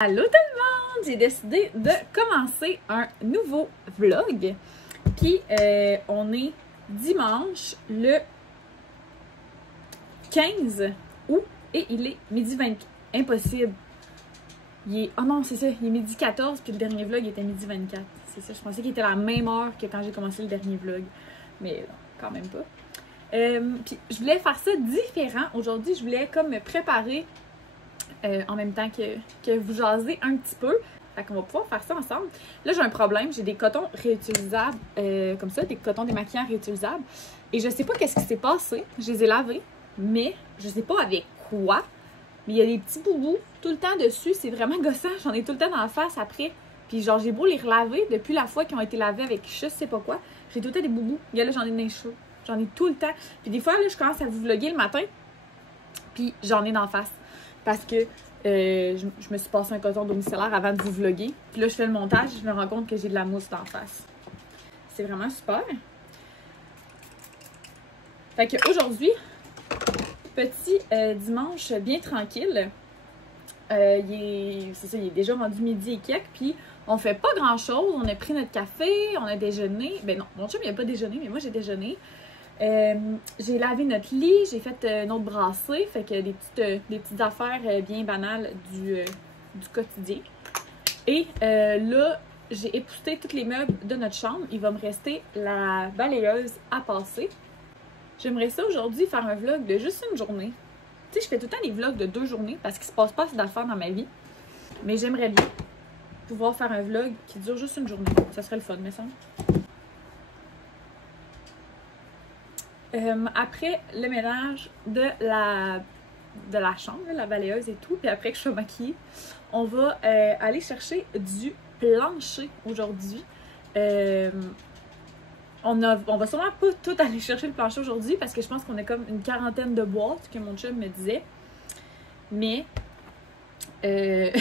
Allô tout le monde! J'ai décidé de commencer un nouveau vlog. Puis on est dimanche le 15 août et il est midi 20. Impossible. Oh non, c'est ça, il est midi 14 puis le dernier vlog était midi 24. C'est ça, je pensais qu'il était à la même heure que quand j'ai commencé le dernier vlog. Mais non, quand même pas. Puis je voulais faire ça différent. Aujourd'hui, je voulais comme me préparer en même temps que vous jasez un petit peu. Fait qu'on va pouvoir faire ça ensemble. Là, j'ai un problème. J'ai des cotons réutilisables, comme ça, des cotons démaquillants réutilisables. Et je sais pas qu'est-ce qui s'est passé. Je les ai lavés, mais je sais pas avec quoi. Mais il y a des petits boubous tout le temps dessus. C'est vraiment gossant. J'en ai tout le temps dans la face après. Puis genre, j'ai beau les relaver depuis la fois qu'ils ont été lavés avec je sais pas quoi. J'ai tout le temps des boubous. Regarde là, j'en ai dans les cheveux. J'en ai tout le temps. Puis des fois, là, je commence à vous vlogger le matin. Puis j'en ai dans la face. Parce que je me suis passé un coton domiciliaire avant de vous vlogger. Puis là, je fais le montage et je me rends compte que j'ai de la mousse d'en face. C'est vraiment super. Fait qu'aujourd'hui, petit dimanche bien tranquille. C'est ça, il est déjà rendu midi et quelques. Puis on fait pas grand-chose. On a pris notre café, on a déjeuné. Ben non, mon chum il a pas déjeuné, mais moi j'ai déjeuné. J'ai lavé notre lit, j'ai fait notre brassée, fait que des petites affaires bien banales du quotidien. Et là, j'ai épousseté tous les meubles de notre chambre. Il va me rester la balayeuse à passer. J'aimerais ça aujourd'hui faire un vlog de juste une journée. Tu sais, je fais tout le temps des vlogs de 2 journées parce qu'il se passe pas assez d'affaires dans ma vie. Mais j'aimerais bien pouvoir faire un vlog qui dure juste une journée. Ça serait le fun, me semble. Après le ménage de la chambre, la balayeuse et tout, puis après que je sois maquillée, on va aller chercher du plancher aujourd'hui. On va sûrement pas tout aller chercher le plancher aujourd'hui parce que je pense qu'on a comme une quarantaine de boîtes que mon chum me disait. Mais c'est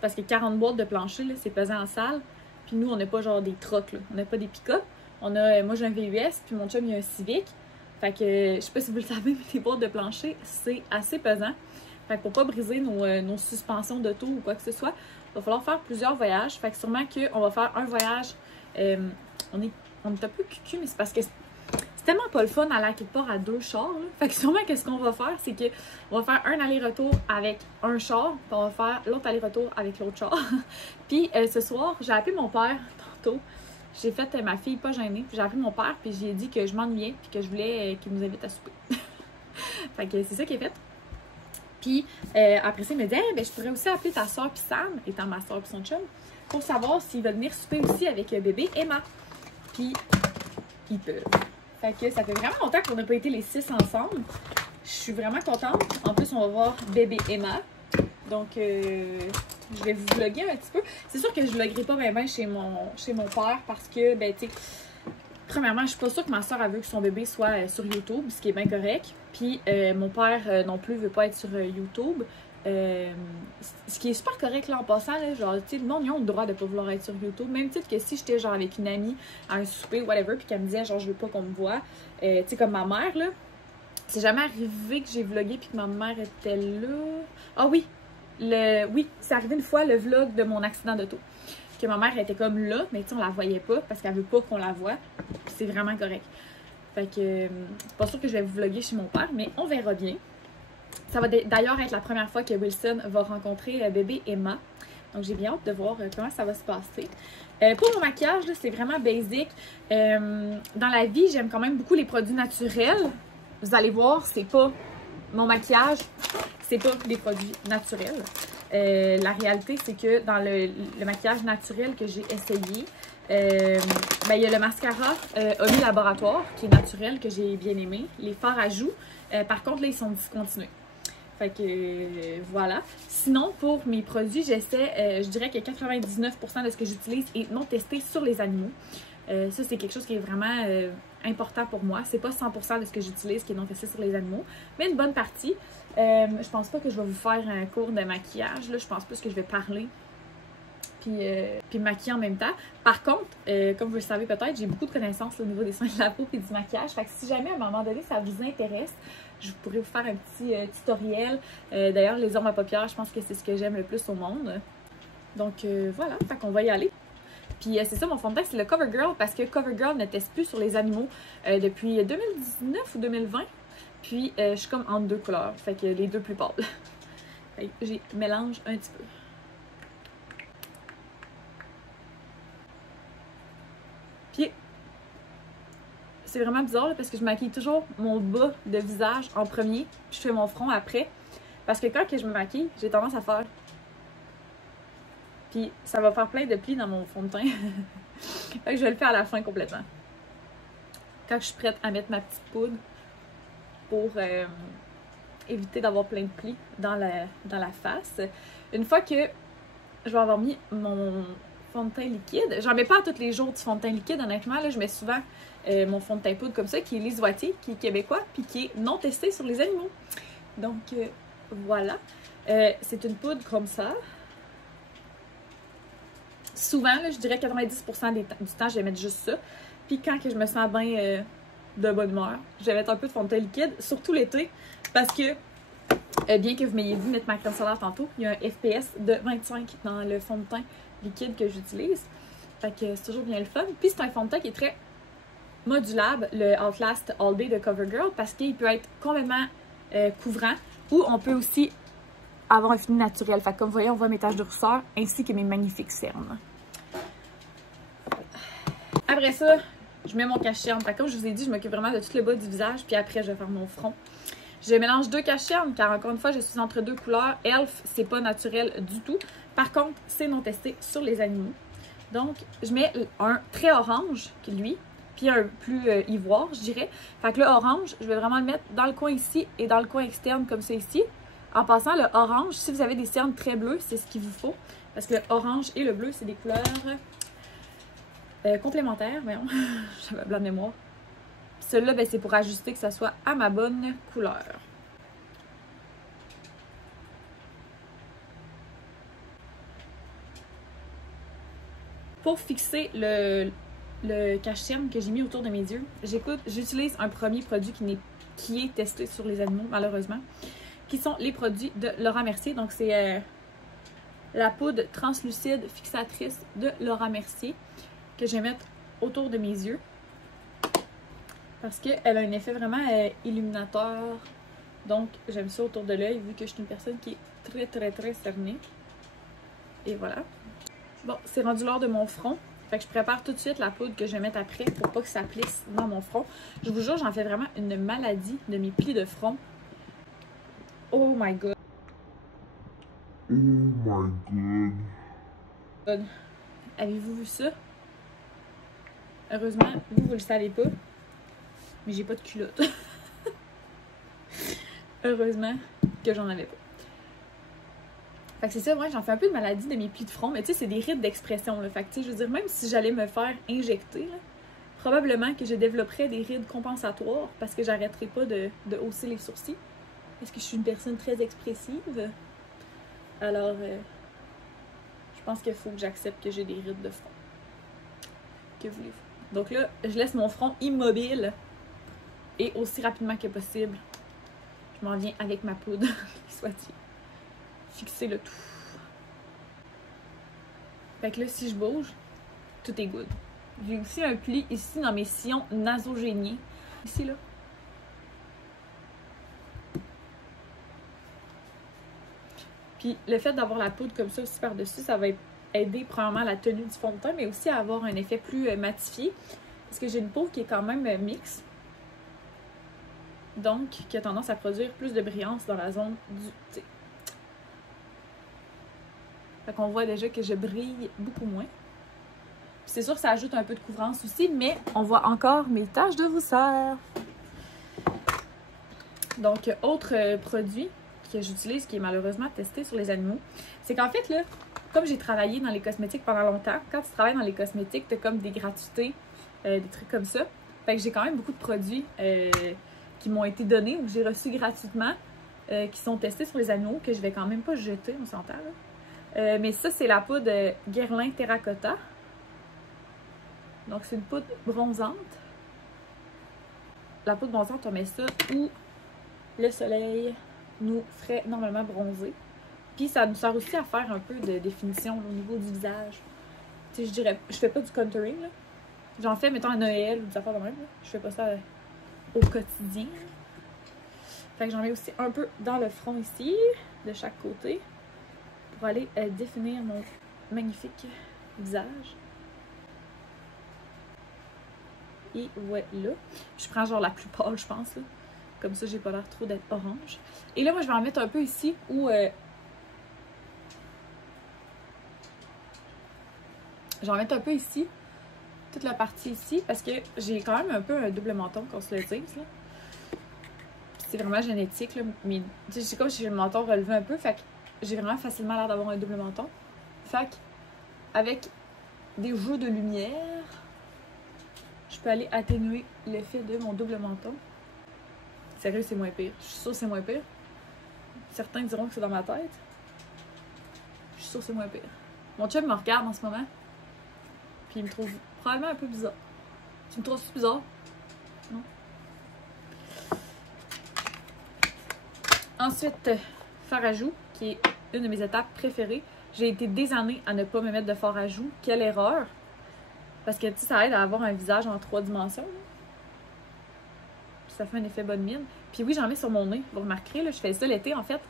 parce que 40 boîtes de plancher, c'est pesant en salle. Puis nous, on n'a pas genre des trucks, là. On n'a pas des pick-up. Moi j'ai un VUS, puis mon chum il a un Civic. Fait que, je sais pas si vous le savez, mais les boîtes de plancher, c'est assez pesant. Fait que pour pas briser nos suspensions d'auto ou quoi que ce soit, il va falloir faire plusieurs voyages. Fait que sûrement qu'on va faire un voyage. On est un peu cucu, mais c'est parce que c'est tellement pas le fun d'aller à quelque part à 2 chars. Là. Fait que sûrement qu'est-ce qu'on va faire, c'est qu'on va faire un aller-retour avec un char, puis on va faire l'autre aller-retour avec l'autre char. Puis ce soir, j'ai appelé mon père tantôt. J'ai fait ma fille pas gênée, puis j'ai appelé mon père, puis j'ai dit que je m'ennuyais, puis que je voulais qu'il nous invite à souper. Fait que c'est ça qui est fait. Puis après ça, il me dit hey, ben, je pourrais aussi appeler ta soeur puis Sam, étant ma soeur puis son chum, pour savoir s'il va venir souper aussi avec bébé Emma. Puis ils peuvent. Fait que ça fait vraiment longtemps qu'on n'a pas été les 6 ensemble. Je suis vraiment contente. En plus, on va voir bébé Emma. Donc, je vais vous vlogger un petit peu. C'est sûr que je vloggerai pas bien chez mon père parce que, ben, tu sais, premièrement, je suis pas sûre que ma soeur a vu que son bébé soit sur YouTube, ce qui est bien correct. Puis, mon père non plus veut pas être sur YouTube. Ce qui est super correct là en passant, là, genre, tu sais, le monde, ils ont le droit de pas vouloir être sur YouTube. Même titre que si j'étais genre avec une amie à un souper, whatever, puis qu'elle me disait, genre, je veux pas qu'on me voit. Tu sais, comme ma mère, là. C'est jamais arrivé que j'ai vlogué puis que ma mère était là. Ah oui! Oui, c'est arrivé une fois le vlog de mon accident d'auto. Que ma mère était comme là, mais tu sais, on la voyait pas parce qu'elle veut pas qu'on la voie. C'est vraiment correct. Fait que c'est pas sûr que je vais vous vlogger chez mon père, mais on verra bien. Ça va d'ailleurs être la première fois que Wilson va rencontrer bébé Emma. Donc j'ai bien hâte de voir comment ça va se passer. Pour mon maquillage, c'est vraiment basic. Dans la vie, j'aime quand même beaucoup les produits naturels. Vous allez voir, c'est pas mon maquillage, c'est pas des produits naturels. La réalité, c'est que dans le maquillage naturel que j'ai essayé, ben, il y a le mascara Omi Laboratoire qui est naturel, que j'ai bien aimé. Les fards à joues, par contre, là, ils sont discontinués. Fait que voilà. Sinon, pour mes produits, j'essaie, je dirais que 99% de ce que j'utilise est non testé sur les animaux. Ça, c'est quelque chose qui est vraiment important pour moi. C'est pas 100% de ce que j'utilise qui est non testé sur les animaux, mais une bonne partie. Je pense pas que je vais vous faire un cours de maquillage. Là. Je pense plus que je vais parler. puis me maquiller en même temps. Par contre, comme vous le savez peut-être, j'ai beaucoup de connaissances là, au niveau des soins de la peau et du maquillage. Fait que si jamais à un moment donné ça vous intéresse, je pourrais vous faire un petit tutoriel. D'ailleurs, les ombres à paupières, je pense que c'est ce que j'aime le plus au monde. Donc voilà, fait qu'on va y aller. Puis c'est ça, mon fond de teint, c'est le CoverGirl parce que CoverGirl ne teste plus sur les animaux depuis 2019 ou 2020. Puis je suis comme entre deux couleurs, fait que les deux plus pâles. Fait que j'ai mélange un petit peu. Puis c'est vraiment bizarre là, parce que je maquille toujours mon bas de visage en premier, puis je fais mon front après. Parce que quand que je me maquille, j'ai tendance à faire. Puis ça va faire plein de plis dans mon fond de teint. Fait que je vais le faire à la fin complètement. Quand je suis prête à mettre ma petite poudre pour éviter d'avoir plein de plis dans la face. Une fois que je vais avoir mis mon fond de teint liquide, j'en mets pas tous les jours du fond de teint liquide honnêtement. Là, je mets souvent mon fond de teint poudre comme ça qui est Lise Wattier, qui est québécois puis qui est non testé sur les animaux. Donc voilà. C'est une poudre comme ça. Souvent, là, je dirais 90% du temps, je vais mettre juste ça. Puis quand que je me sens bien de bonne humeur, je vais mettre un peu de fond de teint liquide, surtout l'été, parce que, bien que vous m'ayez vu mettre ma crème solaire tantôt, il y a un FPS de 25 dans le fond de teint liquide que j'utilise. Fait que c'est toujours bien le fun. Puis c'est un fond de teint qui est très modulable, le Outlast All Day de CoverGirl, parce qu'il peut être complètement couvrant, ou on peut aussi avoir un fini naturel. Fait que comme vous voyez, on voit mes taches de rousseur ainsi que mes magnifiques cernes. Après ça, je mets mon cache-cerne. Comme je vous ai dit, je m'occupe vraiment de tout le bas du visage, puis après, je vais faire mon front. Je mélange deux cache-cernes, car encore une fois, je suis entre deux couleurs. Elf, c'est pas naturel du tout. Par contre, c'est non testé sur les animaux. Donc, je mets un très orange, qui lui, puis un plus ivoire, je dirais. Fait que le orange, je vais vraiment le mettre dans le coin ici et dans le coin externe, comme ça ici. En passant, le orange, si vous avez des cernes très bleues, c'est ce qu'il vous faut. Parce que le orange et le bleu, c'est des couleurs complémentaires. Voyons, j'avais blanc de mémoire. Celui-là, ben, c'est pour ajuster que ça soit à ma bonne couleur. Pour fixer le cache-cerne que j'ai mis autour de mes yeux, j'utilise un premier produit qui est testé sur les animaux, malheureusement, qui sont les produits de Laura Mercier. Donc, c'est la poudre translucide fixatrice de Laura Mercier que je vais mettre autour de mes yeux parce qu'elle a un effet vraiment illuminateur. Donc, j'aime ça autour de l'œil vu que je suis une personne qui est très cernée. Et voilà. Bon, c'est rendu l'heure de mon front. Fait que je prépare tout de suite la poudre que je vais mettre après pour pas que ça plisse dans mon front. Je vous jure, j'en fais vraiment une maladie de mes plis de front. Oh my god. Oh my god. Avez-vous vu ça? Heureusement, vous le savez pas. Mais j'ai pas de culotte. Heureusement que j'en avais pas. Fait que c'est ça, ouais, j'en fais un peu de maladie de mes plis de front. Mais tu sais, c'est des rides d'expression. Fait que tu sais, je veux dire, même si j'allais me faire injecter, là, probablement que je développerais des rides compensatoires parce que j'arrêterais pas de hausser les sourcils. Parce que je suis une personne très expressive. Alors, je pense qu'il faut que j'accepte que j'ai des rides de front. Que voulez-vous? Donc là, je laisse mon front immobile et aussi rapidement que possible, je m'en viens avec ma poudre soit fixer le tout. Fait que là, si je bouge, tout est good. J'ai aussi un pli ici dans mes sillons nasogéniens. Ici, là. Puis le fait d'avoir la poudre comme ça aussi par-dessus, ça va aider premièrement à la tenue du fond de teint, mais aussi à avoir un effet plus matifié. Parce que j'ai une peau qui est quand même mixte. Donc, qui a tendance à produire plus de brillance dans la zone du thé. Fait qu'on voit déjà que je brille beaucoup moins. C'est sûr que ça ajoute un peu de couvrance aussi, mais on voit encore mes taches de rousseur. Donc, autre produit que j'utilise, qui est malheureusement testé sur les animaux, c'est qu'en fait, là, comme j'ai travaillé dans les cosmétiques pendant longtemps, quand tu travailles dans les cosmétiques, tu as comme des gratuités, des trucs comme ça. Fait que j'ai quand même beaucoup de produits qui m'ont été donnés ou que j'ai reçus gratuitement, qui sont testés sur les animaux, que je vais quand même pas jeter, on s'entend, là. Mais ça, c'est la poudre Guerlain Terracotta. Donc, c'est une poudre bronzante. La poudre bronzante, on met ça où le soleil nous ferait normalement bronzer. Puis, ça nous sert aussi à faire un peu de définition au niveau du visage. Tu sais, je dirais, je fais pas du contouring, là. J'en fais, mettons, à Noël ou des affaires de même, là. Je fais pas ça au quotidien. Fait que j'en mets aussi un peu dans le front ici, de chaque côté, pour aller définir mon magnifique visage. Et voilà. Je prends genre la plus pâle, je pense, là. Comme ça, j'ai pas l'air trop d'être orange. Et là, moi, je vais en mettre un peu ici où... je vais en mettre un peu ici, toute la partie ici, parce que j'ai quand même un peu un double menton, qu'on se le dise, là. C'est vraiment génétique, là, mais c'est comme si j'ai le menton relevé un peu, fait que j'ai vraiment facilement l'air d'avoir un double menton. Fait que, avec des jeux de lumière, je peux aller atténuer l'effet de mon double menton. Sérieux, c'est moins pire. Je suis sûre que c'est moins pire. Certains diront que c'est dans ma tête. Je suis sûre que c'est moins pire. Mon chum me regarde en ce moment, puis il me trouve probablement un peu bizarre. Tu me trouves bizarre? Non? Ensuite, fard à joues, qui est une de mes étapes préférées. J'ai été des années à ne pas me mettre de fard à joues. Quelle erreur! Parce que, tu sais, ça aide à avoir un visage en 3 dimensions. Là. Ça fait un effet bonne mine. Puis oui, j'en mets sur mon nez. Vous remarquerez, là, je fais ça l'été, en fait.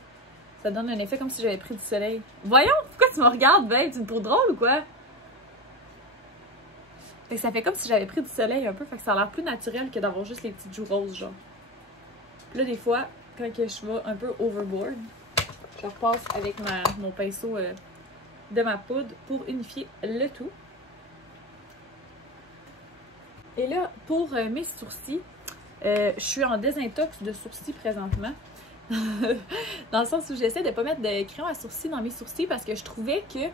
Ça donne un effet comme si j'avais pris du soleil. Voyons! Pourquoi tu me regardes, babe? Tu me trouves drôle ou quoi? Fait que ça fait comme si j'avais pris du soleil un peu. Fait que ça a l'air plus naturel que d'avoir juste les petites joues roses, genre. Puis là, des fois... Quand je vais un peu overboard, je repasse avec mon pinceau de ma poudre pour unifier le tout. Et là, pour mes sourcils, je suis en désintox de sourcils présentement. Dans le sens où j'essaie de ne pas mettre de crayon à sourcils dans mes sourcils parce que je trouvais que,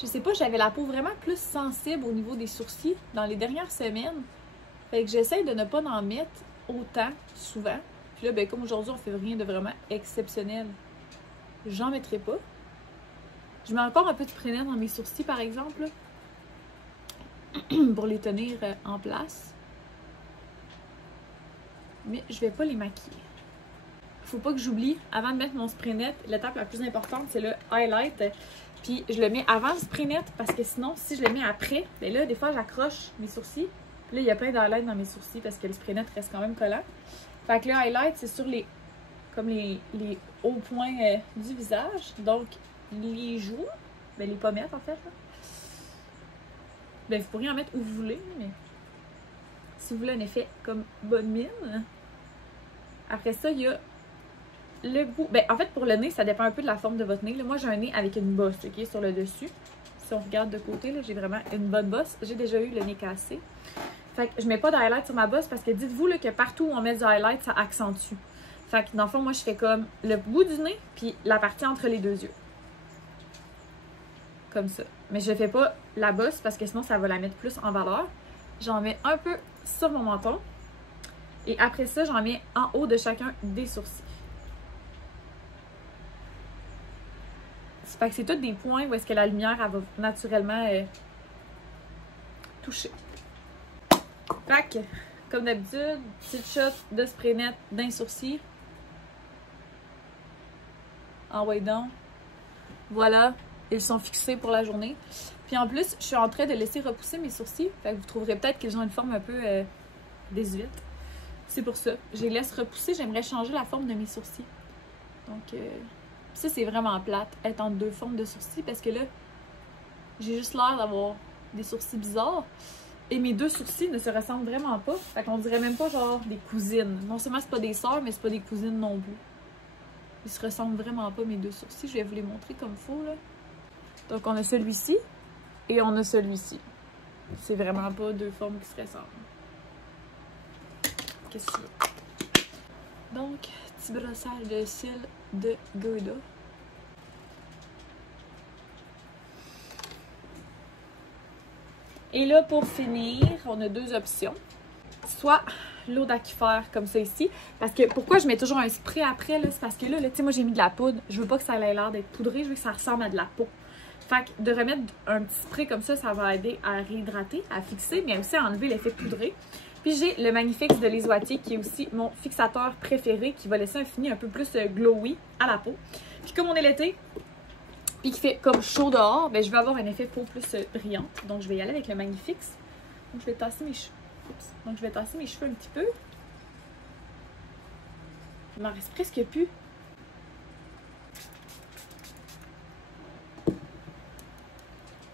je sais pas, j'avais la peau vraiment plus sensible au niveau des sourcils dans les dernières semaines. Fait que j'essaie de ne pas en mettre autant, souvent. Puis là, ben, comme aujourd'hui, on fait rien de vraiment exceptionnel, j'en mettrai pas. Je mets encore un peu de prélève dans mes sourcils, par exemple, pour les tenir en place. Mais je vais pas les maquiller. Faut pas que j'oublie, avant de mettre mon spray net, l'étape la plus importante, c'est le highlight. Puis je le mets avant le spray net, parce que sinon, si je le mets après, ben là, des fois, j'accroche mes sourcils. Puis là, il y a plein d'highlights dans mes sourcils, parce que le spray net reste quand même collant. Fait que le highlight, c'est sur les hauts points du visage. Donc, les joues, ben les pommettes en fait. Là. Ben, vous pourriez en mettre où vous voulez, mais si vous voulez un effet comme bonne mine. Après ça, il y a le bout. Ben, en fait, pour le nez, ça dépend un peu de la forme de votre nez. Là, moi, j'ai un nez avec une bosse, ok, sur le dessus. Si on regarde de côté, là, j'ai vraiment une bonne bosse. J'ai déjà eu le nez cassé. Fait que je mets pas de highlight sur ma bosse parce que dites-vous que partout où on met du highlight, ça accentue. Fait que dans le fond, moi, je fais comme le bout du nez puis la partie entre les deux yeux. Comme ça. Mais je fais pas la bosse parce que sinon, ça va la mettre plus en valeur. J'en mets un peu sur mon menton. Et après ça, j'en mets en haut de chacun des sourcils. Fait que c'est tous des points où est-ce que la lumière, elle va naturellement toucher. Fait que, comme d'habitude, petite shot de spray net d'un sourcil. Envoyez donc. Voilà, ils sont fixés pour la journée. Puis en plus, je suis en train de laisser repousser mes sourcils. Fait que vous trouverez peut-être qu'ils ont une forme un peu désuète. C'est pour ça. Je les laisse repousser. J'aimerais changer la forme de mes sourcils. Donc, ça, c'est vraiment plate, être entre deux formes de sourcils. Parce que là, j'ai juste l'air d'avoir des sourcils bizarres. Et mes deux sourcils ne se ressemblent vraiment pas. Fait qu'on dirait même pas genre des cousines. Non seulement c'est pas des sœurs, mais c'est pas des cousines non plus. Ils se ressemblent vraiment pas, mes deux sourcils. Je vais vous les montrer comme il faut, là. Donc, on a celui-ci et on a celui-ci. C'est vraiment pas deux formes qui se ressemblent. Qu'est-ce que tu veux? Donc, petit brossage de cils de Gerda. Et là, pour finir, on a deux options. Soit l'eau d'aquifère comme ça ici. Parce que pourquoi je mets toujours un spray après, là, c'est parce que là tu sais, moi j'ai mis de la poudre. Je veux pas que ça ait l'air d'être poudré, je veux que ça ressemble à de la peau. Fait que de remettre un petit spray comme ça va aider à réhydrater, à fixer, mais aussi à enlever l'effet poudré. Puis j'ai le Magnifixe de Les Oitiers qui est aussi mon fixateur préféré, qui va laisser un fini un peu plus glowy à la peau. Puis comme on est l'été, puis qui fait comme chaud dehors, ben je vais avoir un effet peau plus brillante. Donc je vais y aller avec le Magnifixe. Donc je vais tasser mes cheveux. Donc je vais tasser mes cheveux un petit peu. Il m'en reste presque plus.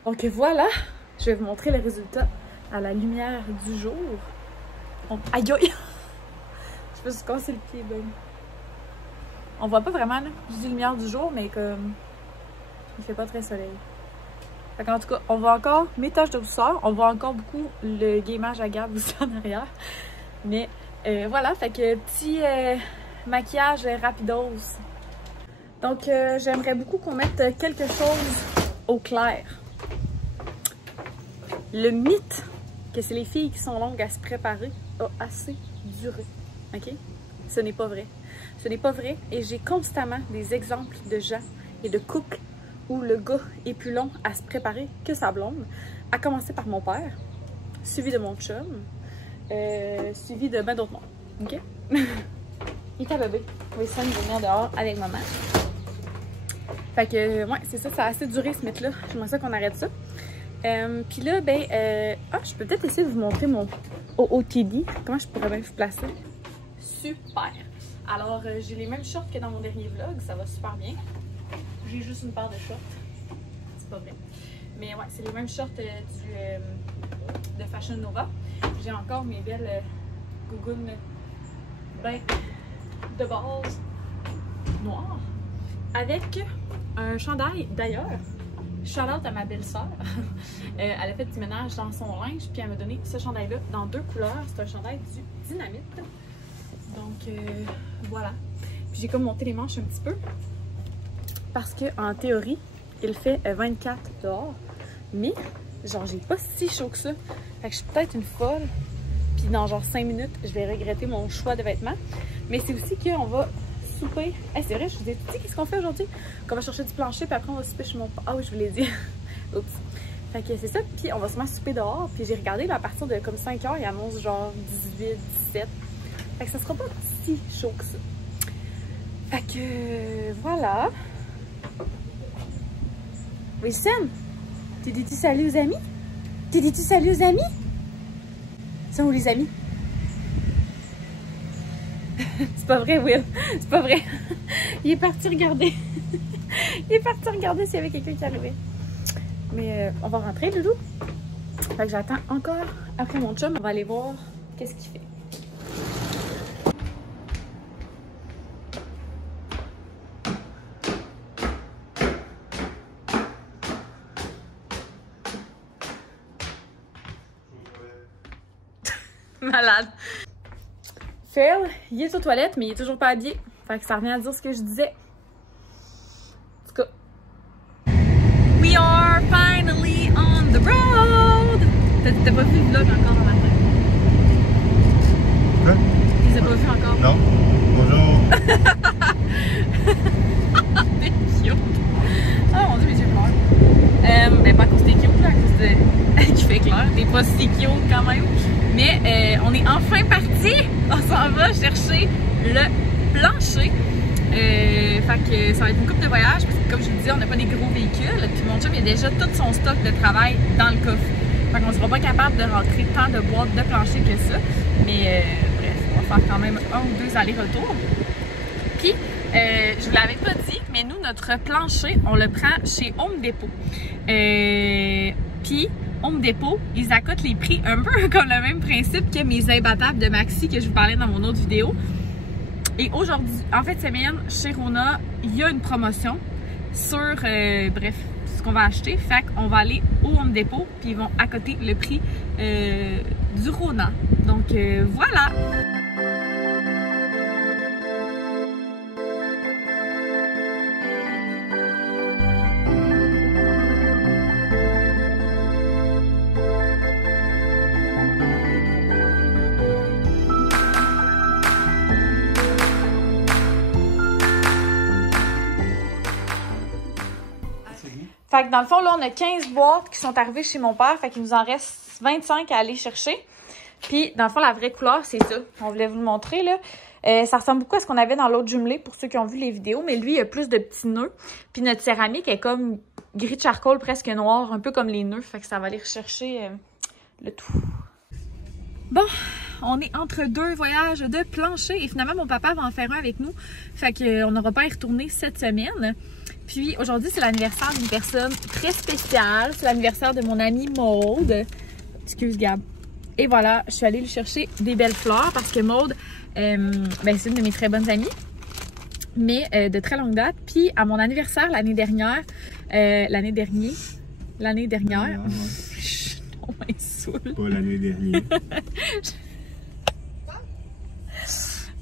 Donc voilà, je vais vous montrer le résultat à la lumière du jour. Donc, aïe aïe! Je me suis cassé le pied, ben. On voit pas vraiment, là. Je dis lumière du jour, mais comme il fait pas très soleil. Fait qu'en tout cas, on voit encore mes taches de rousseur. On voit encore beaucoup le gamage à Gab aussi en arrière. Mais voilà, fait que petit maquillage rapidos. Donc j'aimerais beaucoup qu'on mette quelque chose au clair. Le mythe que c'est les filles qui sont longues à se préparer a assez duré. OK? Ce n'est pas vrai. Ce n'est pas vrai et j'ai constamment des exemples de gens et de couples où le gars est plus long à se préparer que sa blonde, à commencer par mon père, suivi de mon chum, suivi de ben d'autres mondes. OK? Il t'a bébé. Oui, ça, il va venir dehors avec maman. Fait que, ouais, c'est ça, ça a assez duré ce mythe-là. J'aimerais ça qu'on arrête ça. Puis là, ben, je peux peut-être essayer de vous montrer mon OOTD. Comment je pourrais bien vous placer? Super! Alors, j'ai les mêmes shorts que dans mon dernier vlog, ça va super bien. J'ai juste une paire de shorts. C'est pas vrai. Mais ouais, c'est les mêmes shorts de Fashion Nova. J'ai encore mes belles gougounes ben, de base noires. Avec un chandail d'ailleurs. Shout-out à ma belle-sœur. Elle a fait du ménage dans son linge, puis elle m'a donné ce chandail-là dans 2 couleurs. C'est un chandail du Dynamite. Donc, voilà. Puis j'ai comme monté les manches un petit peu. Parce qu'en théorie, il fait 24 dehors. Mais, genre, j'ai pas si chaud que ça. Fait que je suis peut-être une folle. Puis dans genre 5 minutes, je vais regretter mon choix de vêtements. Mais c'est aussi qu'on va souper. Hey, c'est vrai, je vous ai dit qu'est-ce qu'on fait aujourd'hui? Qu'on va chercher du plancher, puis après on va souper chez mon... Ah oui, je vous l'ai dit. Oups. Fait que c'est ça, puis on va sûrement souper dehors. Puis j'ai regardé, là, à partir de comme 5 heures, il annonce genre 18, 17. Fait que ça sera pas si chaud que ça. Fait que voilà. Oui, Sam, t'es dit-tu salut aux amis? T'es dit-tu salut aux amis? Sont où les amis? C'est pas vrai, Will. C'est pas vrai. Il est parti regarder. Il est parti regarder s'il y avait quelqu'un qui arrivait. Mais on va rentrer, Loulou. Fait que j'attends encore après mon chum. On va aller voir qu'est-ce qu'il fait. Malade. Phil, il est aux toilettes, mais il est toujours pas habillé. Fait que ça revient à dire ce que je disais. En tout cas. We are finally on the road! T'as pas vu le vlog encore en matin? Quoi? Tu les as pas vus encore? Non. Bonjour. T'es cute. Oh mon dieu, mes yeux pleurent. Ben pas à cause t'es cute, là, à cause de... qu'il fait clair. T'es pas si cute quand même. Mais on est enfin parti. On s'en va chercher le plancher. Fait que ça va être une couple de voyage parce que comme je vous le disais, on n'a pas des gros véhicules. Puis mon chum il a déjà tout son stock de travail dans le coffre. Fait qu'on sera pas capable de rentrer tant de boîtes de plancher que ça. Mais bref, on va faire quand même 1 ou 2 allers-retours. Puis je vous l'avais pas dit, mais nous, notre plancher, on le prend chez Home Depot. Puis Home Depot, ils accotent les prix un peu comme le même principe que mes imbattables de Maxi que je vous parlais dans mon autre vidéo. Et aujourd'hui, en fait, cette semaine, chez Rona, il y a une promotion sur, bref, ce qu'on va acheter. Fait qu'on va aller au Home Depot, puis ils vont accoter le prix du Rona. Donc, voilà! Fait que dans le fond, là, on a 15 boîtes qui sont arrivées chez mon père. Fait qu'il nous en reste 25 à aller chercher. Puis, dans le fond, la vraie couleur, c'est ça. On voulait vous le montrer, là. Ça ressemble beaucoup à ce qu'on avait dans l'autre jumelé pour ceux qui ont vu les vidéos. Mais lui, il a plus de petits nœuds. Puis notre céramique est comme gris de charcoal, presque noir. Un peu comme les nœuds. Fait que ça va aller rechercher le tout. Bon, on est entre deux voyages de plancher. Et finalement, mon papa va en faire un avec nous. Fait qu'on n'aura pas à y retourner cette semaine. Puis aujourd'hui, c'est l'anniversaire d'une personne très spéciale. C'est l'anniversaire de mon amie Maude. Excuse Gab. Et voilà, je suis allée lui chercher des belles fleurs parce que Maude, ben, c'est une de mes très bonnes amies, mais de très longue date. Puis à mon anniversaire l'année dernière, l'année dernière, oh my soul. Pas l'année dernière.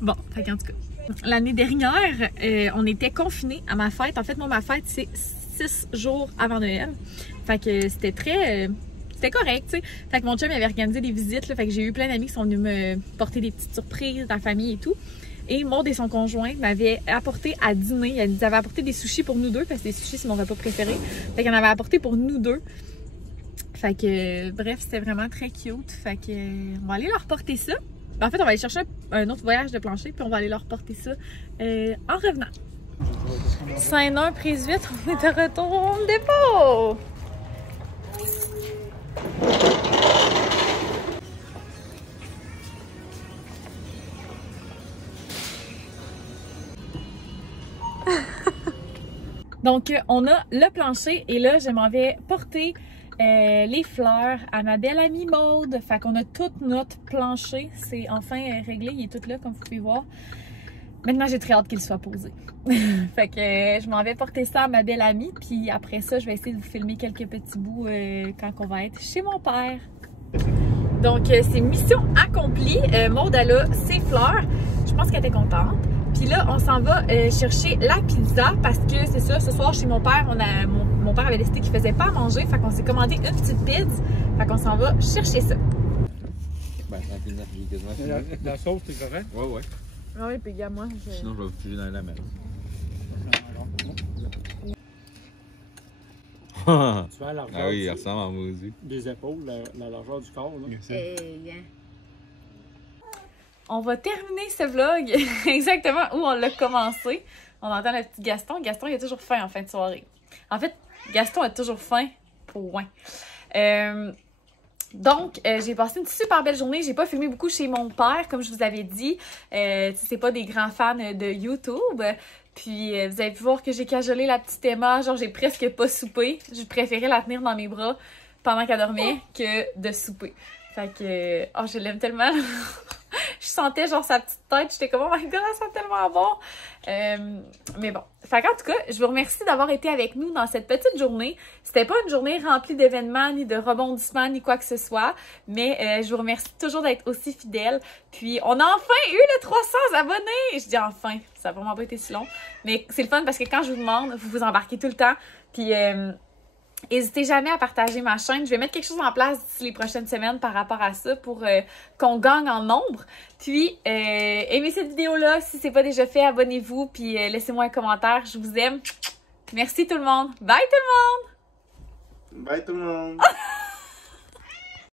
Bon, fait qu'en tout cas, l'année dernière, on était confinés à ma fête. En fait, moi, ma fête, c'est 6 jours avant Noël. Fait que c'était très... c'était correct, tu sais. Fait que mon chum avait organisé des visites, là, fait que j'ai eu plein d'amis qui sont venus me porter des petites surprises dans la famille et tout. Et Maude et son conjoint m'avaient apporté à dîner. Ils avaient apporté des sushis pour nous deux, parce que les sushis, c'est mon repas préféré. Fait qu'on avait apporté pour nous deux. Fait que, bref, c'était vraiment très cute. Fait que, on va aller leur porter ça. En fait, on va aller chercher un autre voyage de plancher, puis on va aller leur porter ça en revenant. Saint-Nord, prise 8, on est de retour au dépôt! Donc, on a le plancher et là, je m'en vais porter les fleurs à ma belle amie Maude. Fait qu'on a tout notre plancher. C'est enfin réglé. Il est tout là, comme vous pouvez voir. Maintenant, j'ai très hâte qu'il soit posé. Fait que je m'en vais porter ça à ma belle amie. Puis après ça, je vais essayer de vous filmer quelques petits bouts quand on va être chez mon père. Donc, c'est mission accomplie. Maude, elle a ses fleurs. Je pense qu'elle était contente. Puis là, on s'en va chercher la pizza parce que c'est ça, ce soir chez mon père, mon père avait décidé qu'il faisait pas à manger. Fait qu'on s'est commandé une petite pizza. Fait qu'on s'en va chercher ça. Ben, c'est un pizza, j'ai quasiment fini. La sauce, c'est correct? Ouais, ouais. Ah oui, puis moi, Sinon, je vais vous tuer dans la mer. Tu vois la largeur Ah oui, il ressemble en maudit. des épaules, la largeur du corps. Là. On va terminer ce vlog exactement où on l'a commencé. On entend le petit Gaston. Gaston, il a toujours faim en fin de soirée. En fait, Gaston a toujours faim, point. Donc, j'ai passé une super belle journée. J'ai pas filmé beaucoup chez mon père, comme je vous avais dit. C'est pas des grands fans de YouTube. Puis, vous avez pu voir que j'ai cajolé la petite Emma. Genre, j'ai presque pas soupé. Je préférais la tenir dans mes bras pendant qu'elle dormait que de souper. Fait que, oh, je l'aime tellement. Je sentais genre sa petite tête, j'étais comme oh my god, ça sent tellement bon. Mais bon, fait qu'en tout cas, je vous remercie d'avoir été avec nous dans cette petite journée. C'était pas une journée remplie d'événements, ni de rebondissements, ni quoi que ce soit, mais je vous remercie toujours d'être aussi fidèles. Puis on a enfin eu le 300 abonnés! Je dis enfin, ça a vraiment pas été si long, mais c'est le fun parce que quand je vous demande, vous vous embarquez tout le temps. Puis n'hésitez jamais à partager ma chaîne. Je vais mettre quelque chose en place d'ici les prochaines semaines par rapport à ça pour qu'on gagne en nombre. Puis, aimez cette vidéo-là. Si ce n'est pas déjà fait, abonnez-vous. Puis, laissez-moi un commentaire. Je vous aime. Merci tout le monde. Bye tout le monde! Bye tout le monde!